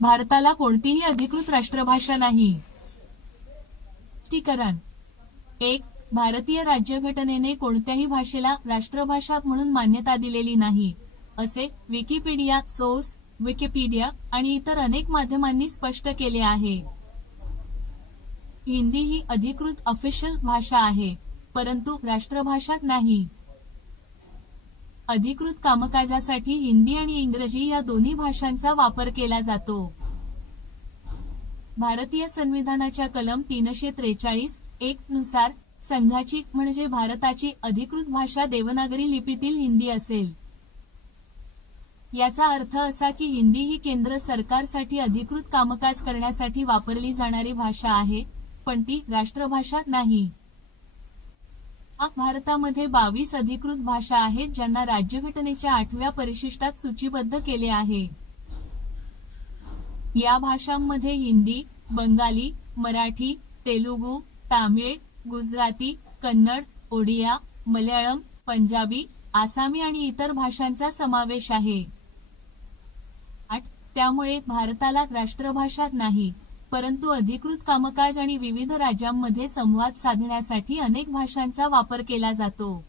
भारताला कोणतीही अधिकृत राष्ट्रभाषा नाही. स्पष्टीकरण 1. भारतीय राज्यघटनेने कोणत्याही भाषेला राष्ट्रभाषा म्हणून मान्यता दिलेली नाही, असे विकिपीडिया सोर्स, विकिपीडिया आणि इतर अनेक माध्यमांनी स्पष्ट केले आहे. हिंदी ही अधिकृत ऑफिशियल भाषा आहे, परंतु राष्ट्रभाषा नाही. अधिकृत कामकाजासाठी हिंदी आणि इंग्रजी या दोन्ही भाषांचा वापर केला जातो. भारतीय संविधानाच्या कलम 343(1) नुसार संघाची म्हणजे भारताची अधिकृत भाषा देवनागरी लिपीतील हिंदी असेल. याचा अर्थ असा की हिंदी ही केंद्र सरकारसाठी अधिकृत कामकाज करण्यासाठी वापरली जाणारी भाषा आहे, पण ती राष्ट्रभाषा नाही. भारतामध्ये 22 अधिकृत भाषा आहेत ज्यांना राज्यघटनेच्या 8व्या परिशिष्टात सूचीबद्ध केले आहे. या भाषांमध्ये हिंदी, बंगाली, मराठी, तेलुगू, तामिळ, गुजराती, कन्नड, ओडिया, मल्याळम, पंजाबी, आसामी आणि इतर भाषांचा समावेश आहे. 8. त्यामुळे भारताला राष्ट्रभाषा नाही, परंतु अधिकृत कामकाज आणि विविध राज्यांमध्ये संवाद साधण्यासाठी अनेक भाषांचा वापर केला जातो.